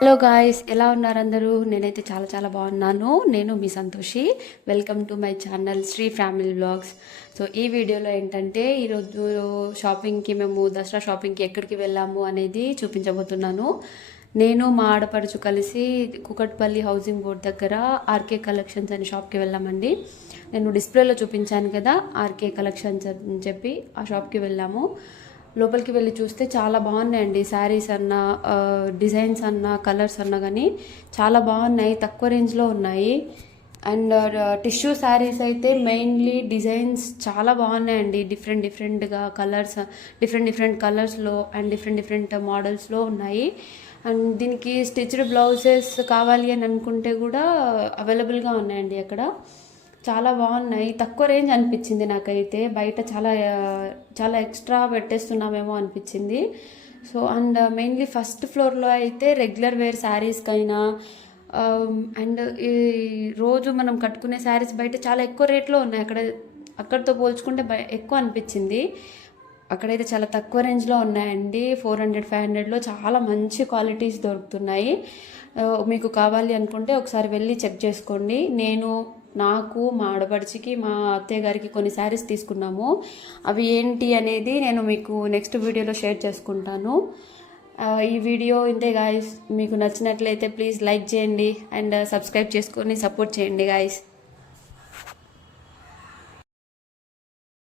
Hello guys ఎలా ఉన్నారు అందరూ? నేనైతే చాలా చాలా బాగున్నాను. నేను మీ Santoshi. Welcome to my channel Sri family vlogs so ఈ వీడియోలో ఏంటంటే ఈరోజు షాపింగ్కి మేము దసరా షాపింగ్కి ఎక్కడికి వెళ్ళాము అనేది చూపించబోతున్నాను. నేను మా ఆడపడుచు కలిసి కుకట్పల్లి హౌసింగ్ బోర్డ్ దగ్గర ఆర్కే కలెక్షన్స్ అనే షాప్కి వెళ్ళామండి. నేను డిస్ప్లేలో చూపించాను కదా ఆర్కే కలెక్షన్స్ అని చెప్పి ఆ షాప్కి వెళ్ళాము. లోపలికి వెళ్ళి చూస్తే చాలా బాగున్నాయండి. శారీస్ అన్న డిజైన్స్ అన్న కలర్స్ అన్న కానీ చాలా బాగున్నాయి. తక్కువ రేంజ్లో ఉన్నాయి. అండ్ టిష్యూ శారీస్ అయితే మెయిన్లీ డిజైన్స్ చాలా బాగున్నాయండి. డిఫరెంట్ డిఫరెంట్గా కలర్స్ డిఫరెంట్ డిఫరెంట్ కలర్స్లో అండ్ డిఫరెంట్ డిఫరెంట్ మోడల్స్లో ఉన్నాయి. అండ్ దీనికి స్టిచ్డ్ బ్లౌజెస్ కావాలి అని అనుకుంటే కూడా అవైలబుల్గా ఉన్నాయండి అక్కడ. చాలా బాగున్నాయి. తక్కువ రేంజ్ అనిపించింది నాకైతే. బయట చాలా చాలా ఎక్స్ట్రా పెట్టేస్తున్నామేమో అనిపించింది. సో అండ్ మెయిన్లీ ఫస్ట్ ఫ్లోర్లో అయితే రెగ్యులర్ వేర్ శారీస్కైనా అండ్ ఈ రోజు మనం కట్టుకునే శారీస్ బయట చాలా ఎక్కువ రేట్లో ఉన్నాయి. అక్కడ అక్కడితో పోల్చుకుంటే బయ ఎక్కువ అనిపించింది. అక్కడైతే చాలా తక్కువ రేంజ్లో ఉన్నాయండి. ఫోర్ హండ్రెడ్ ఫైవ్ హండ్రెడ్లో చాలా మంచి క్వాలిటీస్ దొరుకుతున్నాయి. మీకు కావాలి అనుకుంటే ఒకసారి వెళ్ళి చెక్ చేసుకోండి. నేను నాకు మా ఆడపడిచికి మా అత్తయ్య గారికి కొన్ని శారీస్ తీసుకున్నాము. అవి ఏంటి అనేది నేను మీకు నెక్స్ట్ వీడియోలో షేర్ చేసుకుంటాను. ఈ వీడియో ఇంతే గాయస్ మీకు నచ్చినట్లయితే ప్లీజ్ లైక్ చేయండి అండ్ సబ్స్క్రైబ్ చేసుకొని సపోర్ట్ చేయండి గాయస్